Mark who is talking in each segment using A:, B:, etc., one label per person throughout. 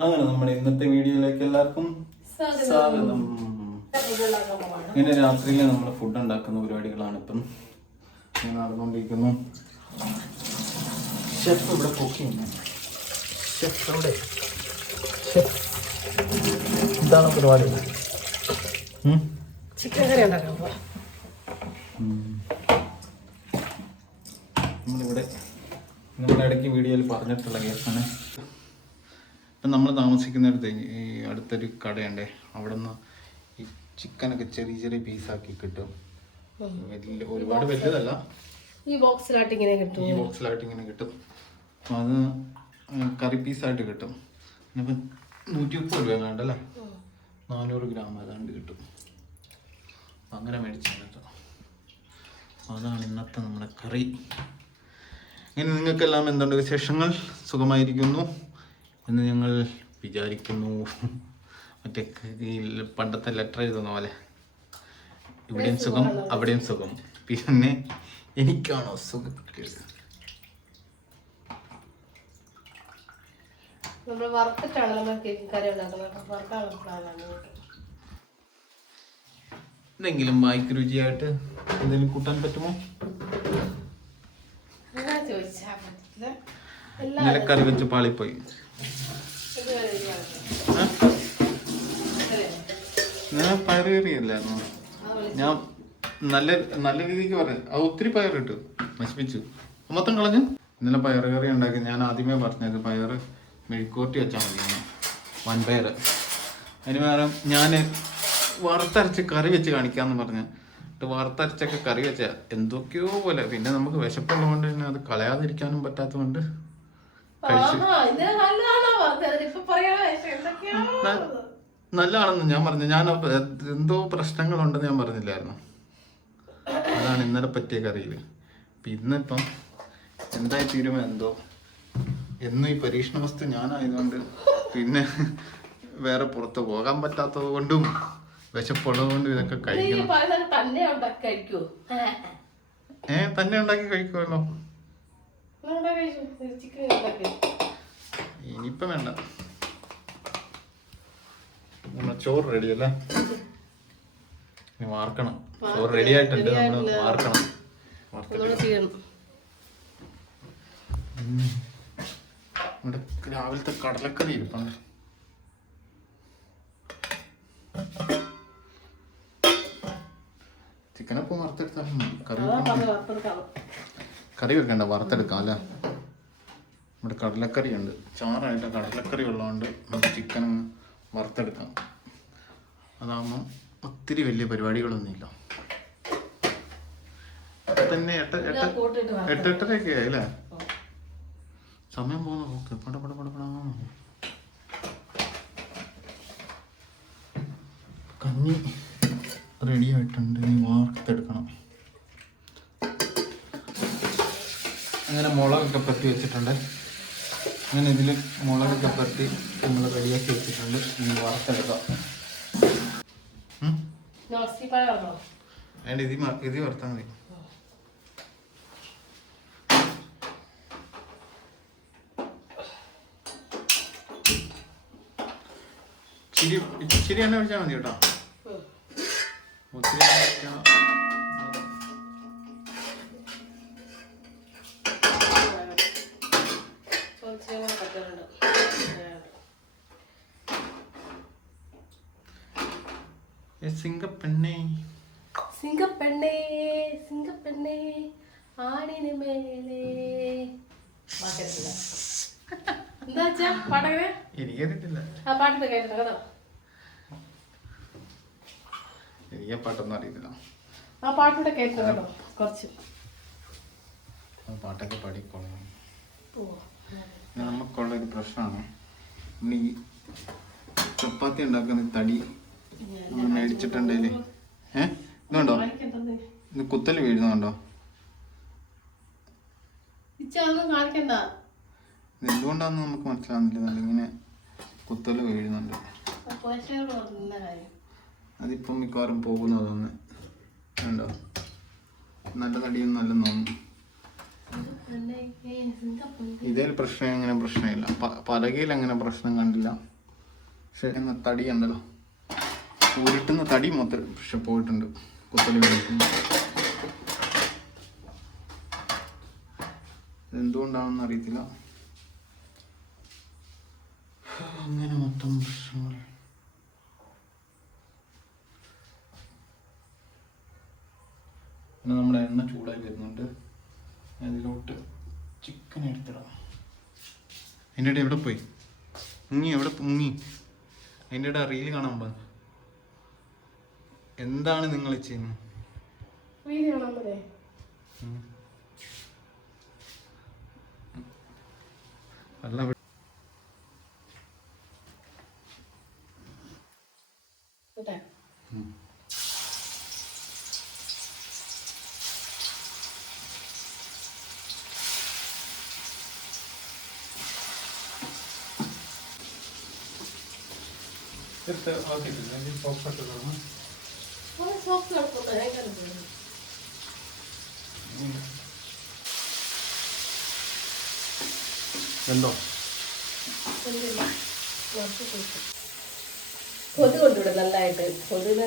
A: അങ്ങനെ നമ്മുടെ ഇന്നത്തെ വീഡിയോയിലേക്ക് എല്ലാവർക്കും സ്വാഗതം. ഇങ്ങനെ രാത്രിയിൽ നമ്മൾ ഫുഡ് ഉണ്ടാക്കുന്ന പരിപാടികളാണ് ഇപ്പം. ഞാൻ നടന്നുകൊണ്ടിരിക്കുന്നു. ഷെഫ് ഇവിടെ കുക്കിംഗ് ഷെഫ് ഇതാണ് പരിപാടി.
B: ചിക്കൻ കറി ഉണ്ടാക്കാൻ പോവാം.
A: ഉം. നമ്മളിവിടെ നമ്മൾ ഇടയ്ക്ക് വീഡിയോയിൽ പറഞ്ഞിട്ടുള്ള കേസാണ്. ഇപ്പം നമ്മൾ താമസിക്കുന്നിടത്ത് ഈ അടുത്തൊരു കടയുണ്ടേ. അവിടെ നിന്ന് ഈ ചിക്കനൊക്കെ ചെറിയ ചെറിയ പീസാക്കി കിട്ടും. വലിയ ഒരുപാട് വലുതല്ല.
B: ഈ ബോക്സിലായിട്ട് ഇങ്ങനെ കിട്ടും
A: ഈ ബോക്സിലായിട്ട് ഇങ്ങനെ കിട്ടും. അപ്പം അത് കറി പീസായിട്ട് കിട്ടും. ഇപ്പം നൂറ്റി മുപ്പത് രൂപ വേണ്ടല്ലേ നാനൂറ് ഗ്രാം ഏതാണ്ട് കിട്ടും. അങ്ങനെ മേടിച്ചു കേട്ടോ. അതാണ് ഇന്നത്തെ നമ്മുടെ കറി. ഇങ്ങനെ നിങ്ങൾക്കെല്ലാം എന്തുണ്ട് വിശേഷങ്ങൾ? സുഖമായിരിക്കുന്നു. എന്ന് ഞങ്ങൾ വിചാരിക്കുന്നു. മറ്റേ ഈ പണ്ടത്തെ ലെറ്റർ എഴുതുന്ന പോലെ. ഇവിടെയും സുഖം അവിടെയും സുഖം. പിന്നെ എനിക്കാണോ സുഖം?
B: നമ്മൾ വറുത്തിട്ടാണ് നമ്മൾ കേക്ക് കറി ഉണ്ടാക്കുന്നത് വറുക്കാനുള്ള പ്ലാനാണ്
A: എന്തെങ്കിലും വായിക്ക് രുചിയായിട്ട് എന്തെങ്കിലും കൂട്ടാൻ പറ്റുമോ? നിലക്കറി വെച്ച് പാളിപ്പോയി. ഞാൻ പയറ് കറിയല്ലായിരുന്നു ഞാൻ നല്ല നല്ല രീതിക്ക് പറഞ്ഞു ഒത്തിരി പയർ ഇട്ടു നശിപ്പിച്ചു. മൊത്തം കളഞ്ഞു. ഇന്നലെ പയറ് കറി ഉണ്ടാക്കി. ഞാൻ ആദ്യമേ പറഞ്ഞത് പയറ് മെഴുക്കൂട്ടി വെച്ചാൽ മതി വൻ പയറ്. അതിന് പകരം ഞാൻ വറുത്തരച്ച് കറി വെച്ച് കാണിക്കാന്ന് പറഞ്ഞ്. എന്നിട്ട് വറുത്തരച്ചൊക്കെ കറി വെച്ച എന്തൊക്കെയോ പോലെ. പിന്നെ നമുക്ക് വിശപ്പുള്ളതുകൊണ്ട് തന്നെ അത് കളയാതിരിക്കാനും പറ്റാത്തതുകൊണ്ട് നല്ലതാണെന്ന് ഞാൻ പറഞ്ഞു. ഞാൻ എന്തോ പ്രശ്നങ്ങളുണ്ടെന്ന് ഞാൻ പറഞ്ഞില്ലായിരുന്നു. അതാണ് ഇന്നലെ പറ്റിയ കറിയിൽ ഇന്നിപ്പം എന്തായി തീരുമോ എന്തോ? എന്നും ഈ പരീക്ഷണ വസ്തു ഞാനായതുകൊണ്ട് പിന്നെ വേറെ പുറത്ത് പോകാൻ പറ്റാത്തത് കൊണ്ടും വിശപ്പുള്ളത് കൊണ്ടും ഇതൊക്കെ
B: കഴിക്കും
A: കഴിക്കണം. ഏ തന്നെ ഉണ്ടാക്കി കഴിക്കുമല്ലോ ഇനിയിപ്പം വേണ്ട. നമ്മുടെ ചോറ് റെഡി അല്ലേ? വാർക്കണം. ചോറ് റെഡി ആയിട്ടുണ്ട്. നമ്മൾ വാർക്കണം. നമ്മുടെ രാവിലത്തെ കടലക്കറി ഇരിപ്പാണ് ചിക്കനപ്പം വറുത്തെടുത്താൽ. കറി
B: അതാ
A: വെക്കണം.
B: പറഞ്ഞത് വറുത്തെടുക്കാം
A: കറി വെക്കണ്ട വറുത്തെടുക്കാം അല്ലേ? നമ്മുടെ കടലക്കറി ഉണ്ട് ചാറായിട്ട് കടലക്കറി ഉള്ളതുകൊണ്ട് നമുക്ക് ചിക്കൻ വറുത്തെടുക്കാം. അതാകുമ്പം ഒത്തിരി വലിയ പരിപാടികളൊന്നുമില്ല. തന്നെ എട്ട് എട്ട്
B: കൂട്ടിട്ട് വറുത്തെടുക്കാം.
A: എട്ട് എട്ടരയൊക്കെ ആയി അല്ലേ? സമയം പോകുന്നു ഓക്കെ പട പട പട പടാ. കഞ്ഞി റെഡി ആയിട്ടുണ്ട്. ഇനി വാർത്തെടുക്കണം. അങ്ങനെ മുളകൊക്കെ പരത്തി വെച്ചിട്ടുണ്ട്. അങ്ങനെ ഇതിൽ മുളകൊക്കെ പരത്തി നമ്മൾ റെഡിയാക്കി വെച്ചിട്ടുണ്ട്. ഇനി
B: വറുത്തെടുക്കാം.
A: അതിന്റെ ഇത് ഇത് വറുത്താൽ മതി. ഇച്ചിരി ഇച്ചിരി എണ്ണ ഒഴിച്ചാൽ മതി കേട്ടോ. ഒത്തിരി
B: എന്താ വെച്ചാ പാട്ടങ്ങനെ
A: എനിക്കറിയത്തില്ല
B: ആ കേട്ടോ.
A: എനിക്ക് പാട്ടൊന്നും അറിയത്തില്ല.
B: ആ പാട്ടൂടെ കേട്ടോ കേട്ടോ കുറച്ച്.
A: പാട്ടൊക്കെ പാടിക്കോളാം നമുക്കുള്ള ഒരു പ്രശ്നമാണ്. ഈ ചപ്പാത്തി ഉണ്ടാക്കുന്ന തടി മേടിച്ചിട്ടുണ്ടല്ലേ ഏ? ഇതുണ്ടോ ഇത് കുത്തൽ വീഴുന്നുണ്ടോ
B: കാണിക്കണ്ട.
A: എന്തുകൊണ്ടാണെന്ന് നമുക്ക് മനസ്സിലാവുന്നില്ല. ഇങ്ങനെ കുത്തൽ വീഴുന്നുണ്ട്. അതിപ്പം മിക്കവാറും ഉണ്ടോ നല്ല തടിയൊന്നും നല്ല തോന്നുന്നു
B: തന്നെ ഏ
A: ഇതിൽ പ്രശ്നം അങ്ങനെ പ്രശ്നമില്ല. പലകയിൽ അങ്ങനെ പ്രശ്നം കണ്ടില്ല. പക്ഷെ തടി ഉണ്ടല്ലോ ഊരിട്ടുന്ന തടി മൊത്തം പക്ഷെ പോയിട്ടുണ്ട്. കുത്തൽ വീണിട്ടുണ്ട്. എന്തുകൊണ്ടാണെന്ന് അറിയത്തില്ല. അങ്ങനെ മൊത്തം പ്രശ്നങ്ങൾ. പിന്നെ നമ്മുടെ എണ്ണ ചൂടായി വരുന്നുണ്ട്. അതിലോട്ട് ചിക്കൻ എടുത്തിടാം. അതിന്റെ ഇടയിൽ എവിടെ പോയി? മുങ്ങി എവിടെ മുങ്ങി. അതിന്റെ ഇടയിൽ റീൽ കാണാൻ പോ എന്താണ് നിങ്ങൾ ചെയ്യുന്നത്?
B: വീഡിയോ കാണാൻ
A: ഉം. അല്ല ഇവിടെ-
B: കേട്ടെ.
A: എടുത്ത് ആക്കിയിട്ടില്ല അതിൽ സോപ്പ് ഇട്ട്.
B: ഒരു സോക്സ് കണ്ടു കൊതു നല്ലതായിട്ട് കൊതുകിന്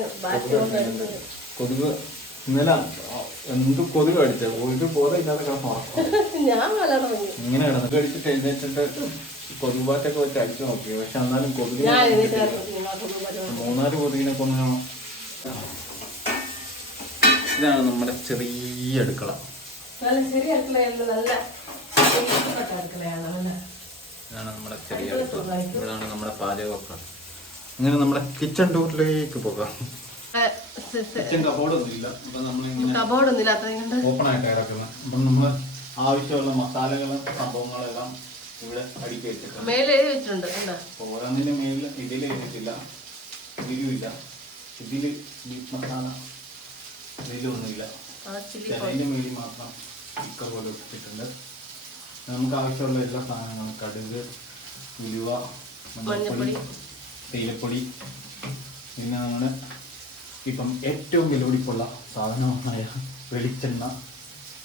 A: കൊതുക് ഇന്നലെ എന്ത് കൊതുക് അടിച്ച ഒരു ബോധം ഇല്ലാതെ കിടന്നു
B: ഞാൻ വളർന്നു.
A: ഇങ്ങനെ കിടന്നു കഴിച്ചിട്ട് എഴുന്നേറ്റിട്ട് കൊതുക് ബാറ്റൊക്കെ വെച്ച് അടിച്ചു നോക്കി. പക്ഷെ എന്നാലും
B: കൊതുക്
A: മൂന്നാൽ കൊതുകിനെ കൊന്നു ഇതാണ് നമ്മുടെ ചെറിയ അടുക്കള.
B: നല്ല ചെറിയ നല്ല
A: ഇതാണ് നമ്മുടെ ചെറിയ അടുക്കള. ഇവിടാണ് നമ്മുടെ പാചകമൊക്കെ. അങ്ങനെ നമ്മുടെ കിച്ചൺ ടൂറിലേക്ക് പോകാം. കിച്ചൺ അപ്പൊ നമ്മളിങ്ങനെ ഓപ്പൺ ആയിട്ട് അപ്പം നമ്മൾ ആവശ്യമുള്ള മസാലകളും സംഭവങ്ങളെല്ലാം ഇവിടെ അടുക്കി വെച്ചിട്ടുണ്ട്.
B: മേലെ വെച്ചിട്ടുണ്ട്
A: ഓരോന്നിന്റെ മേലിൽ ഇതിൽ എഴുതിയിട്ടില്ല. ഇതിലുമില്ല. ഇതിൽ ബീഫ് മസാല ഇതിലൊന്നുമില്ല.
B: ആ ചില്ലി
A: ചിലതിന്റെ മേലിൽ മാത്രം ചിക്കൻ പോലെ ഇട്ടിട്ടുണ്ട് നമുക്ക് ആവശ്യമുള്ള എല്ലാ സാധനങ്ങളും കടുക് ഉലുവ മഞ്ഞപ്പൊടി
B: മഞ്ഞൾപ്പൊടി.
A: തേയിലപ്പൊടി. പിന്നെ നമ്മുടെ ഇപ്പം ഏറ്റവും വിലപിടിപ്പുള്ള സാധനമായ വെളിച്ചെണ്ണ.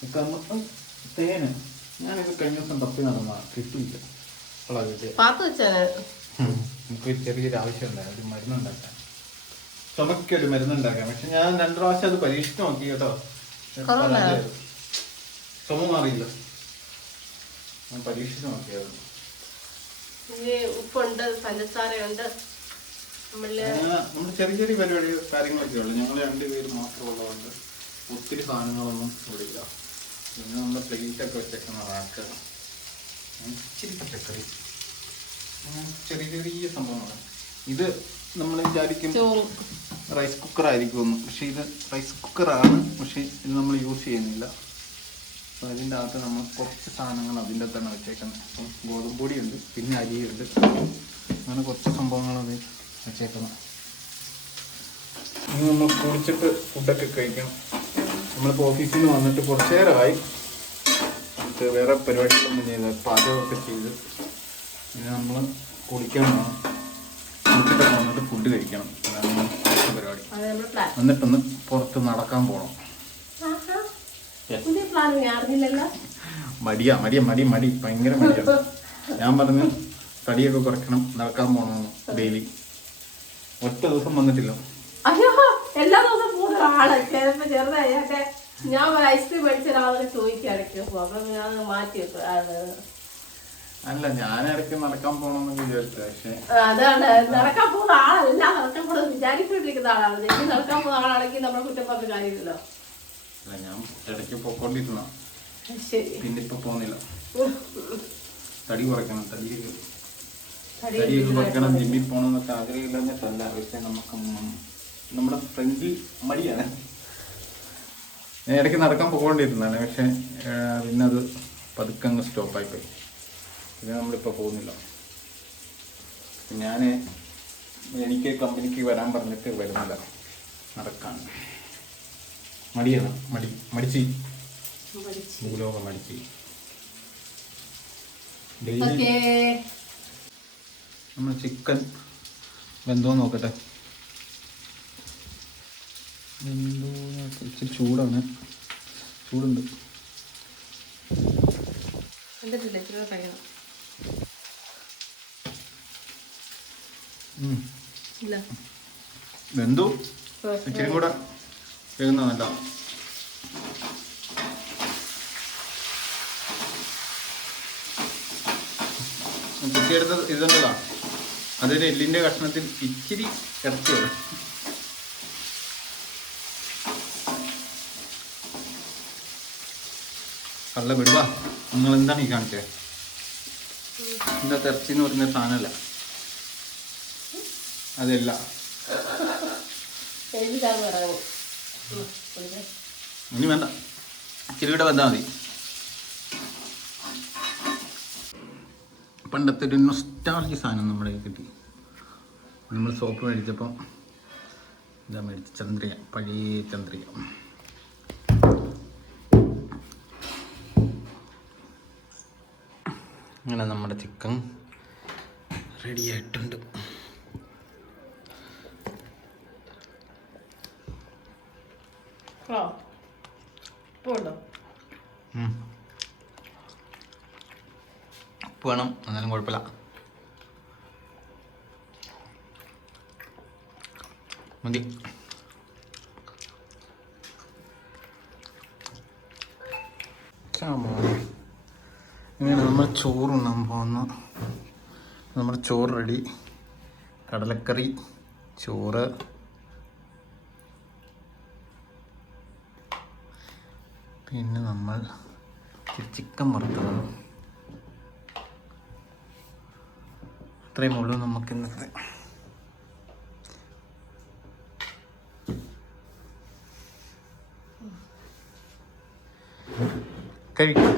A: ഒക്കെ നമുക്ക് തേന്. ഞാനിത് കഴിഞ്ഞ ദിവസം തപ്പി നടന്ന കിട്ടിയില്ല. നമുക്ക് ചെറിയൊരു ആവശ്യമുണ്ടായിരുന്നു ഒരു മരുന്നുണ്ടാക്കാൻ. ചുമക്കൊരു മരുന്നുണ്ടാക്കാൻ. പക്ഷെ ഞാൻ രണ്ടു പ്രാവശ്യം അത് പരീക്ഷിച്ചു നോക്കി കേട്ടോ? ചുമ മാറിയില്ല. ഞാൻ പരീക്ഷിച്ച്
B: നോക്കിയായിരുന്നു. ഉപ്പുണ്ട് പഞ്ചസാരയുണ്ട്.
A: നമ്മുടെ ചെറിയ ചെറിയ പരിപാടി കാര്യങ്ങളൊക്കെ ഉള്ളു. ഞങ്ങൾ രണ്ടുപേര് മാത്രമുള്ളതുകൊണ്ട് ഒത്തിരി സാധനങ്ങളൊന്നും പിന്നെ നമ്മുടെ പ്ലേറ്റൊക്കെ വെച്ചേക്കുന്ന ഇച്ചിരി പച്ചക്കറി ചെറിയ ചെറിയ സംഭവമാണ് ഇത് നമ്മൾ വിചാരിക്കും റൈസ് കുക്കർ ആയിരിക്കുമെന്ന്. പക്ഷേ ഇത് റൈസ് കുക്കറാണ് പക്ഷേ ഇത് നമ്മൾ യൂസ് ചെയ്യുന്നില്ല. അപ്പോൾ അതിന്റെ അകത്ത് നമ്മൾ കുറച്ച് സാധനങ്ങൾ അതിന്റെ അകത്താണ് വെച്ചേക്കുന്നത്. അപ്പം ഗോതമ്പ് പൊടിയുണ്ട് പിന്നെ അരിയുണ്ട്. അങ്ങനെ കുറച്ച് സംഭവങ്ങൾ അത് വെച്ചേക്കുന്നത് ഇനി നമ്മൾ കുടിച്ചിട്ട് ഫുഡൊക്കെ കഴിക്കാം. നമ്മളിപ്പോൾ ഓഫീസിൽ നിന്ന് വന്നിട്ട് കുറച്ച് നേരമായി വേറെ പരിപാടികളൊന്നും ചെയ്ത പാചകമൊക്കെ ചെയ്ത് ഇനി നമ്മൾ കുളിക്കാൻ പോകണം കുളിച്ചിട്ട് വന്നിട്ട് ഫുഡ് കഴിക്കണം. അതാണ് പരിപാടി.
B: അത് നമ്മുടെ പ്ലാൻ
A: എന്നിട്ടൊന്ന് പുറത്ത് നടക്കാൻ പോകണം മടിയാ മടിയാ മടി മടി. ഭയങ്കര മടിയാ. ഞാൻ പറഞ്ഞു തടിയൊക്കെ കുറയ്ക്കണം നടക്കാൻ പോകണമെന്ന് ഡെയിലി. ഒറ്റ ദിവസം വന്നിട്ടില്ല.
B: അയ്യോ എല്ലാ ദിവസവും കൂടുതൽ ആൾ ചിലപ്പോ ചെറുതായൊക്കെ ഞാൻ ഒരു ഐസ്ക്രീം മേടിച്ച ഒരാളെ ചോദിക്കാടയ്ക്ക് അപ്പൊ ഞാൻ മാറ്റി വെക്കും.
A: അല്ല ഞാൻ ഇടയ്ക്ക് നടക്കാൻ പോണെന്ന് വിചാരിച്ചു. പക്ഷേ
B: അതാണ്. നടക്കാൻ പോകുന്ന ആളല്ല. നടക്കാൻ പോകുന്നത് വിചാരിച്ചുകൊണ്ടിരിക്കുന്ന ആളാണ്. എനിക്ക് നടക്കാൻ പോകുന്ന ആളാണെങ്കിൽ നമ്മളെ കുറ്റം പറഞ്ഞ കാര്യമില്ലല്ലോ.
A: അല്ല ഞാൻ ഇടയ്ക്ക് പോയിക്കൊണ്ടിരിക്കുന്ന
B: ശരി.
A: പിന്നെ ഇപ്പൊ പോകുന്നില്ല. തടി കുറയ്ക്കണം തടി
B: തടി
A: തടിയൊക്കെ വെക്കണം ജിമ്മിൽ പോകണമെന്നൊക്കെ ആഗ്രഹമില്ലെന്നിട്ടല്ല പക്ഷെ നമുക്ക് നമ്മുടെ ഫ്രണ്ടിൽ മടിയാണ്. ഞാൻ ഇടയ്ക്ക് നടക്കാൻ പോകേണ്ടിയിരുന്നാണ് പക്ഷെ പിന്നെ അത് പതുക്കെ അങ്ങ് സ്റ്റോപ്പായി പോയി പിന്നെ നമ്മളിപ്പോൾ പോകുന്നില്ല. ഞാൻ എനിക്ക് കമ്പനിക്ക് വരാൻ പറഞ്ഞിട്ട് വരുന്നില്ല. നടക്കാൻ. മടിയാണ്. മടി മടിച്ച്. ഭൂലോകം മടിച്ച്. ഡെയിലി നമ്മൾ ചിക്കൻ വെന്തോ നോക്കട്ടെ. വെന്തോ ഇച്ചിരി ചൂടാണ്. ചൂടുണ്ട്. വെന്തു? ഇച്ചിരി കൂടെ വേഗുന്നതല്ല കുത്തിയെടുത്ത ഇതുണ്ടല്ലോ അതൊരു എല്ലിന്റെ കഷ്ണത്തിൽ ഇച്ചിരി ഇറച്ചിയത് കള്ള വിടുവാ. നിങ്ങൾ എന്താണ് ഈ കാണിച്ചത് എന്താ ഇറച്ചി എന്ന് പറയുന്ന സാധനമല്ല. അതല്ല. ഇനി വേണ്ട. ഇച്ചിരി കൂടെ വന്നാൽ മതി. പണ്ടത്തെ ഒരു നൊസ്റ്റാർജി സാധനം നമ്മുടെ കിട്ടി. നമ്മൾ സോപ്പ് മേടിച്ചപ്പം ഇതാ മേടിച്ച ചന്ദ്രിക പഴയ ചന്ദ്രിക. അങ്ങനെ നമ്മുടെ ചിക്കൻ റെഡി ആയിട്ടുണ്ട്.
B: ആ പോണ്ടോ
A: ഉം. ഉപ്പ് വേണം. എന്നാലും കുഴപ്പമില്ല. മതി. നമ്മുടെ നമ്മൾ ചോറുണ്ണാൻ പോകുന്ന. നമ്മുടെ ചോറ് റെഡി. കടലക്കറി ചോറ്. പിന്നെ നമ്മൾ ചിക്കൻ വറുത്തത്. ഇത്രയും ഉള്ളൂ നമുക്ക് ഇന്നത്തെ കഴിക്കും.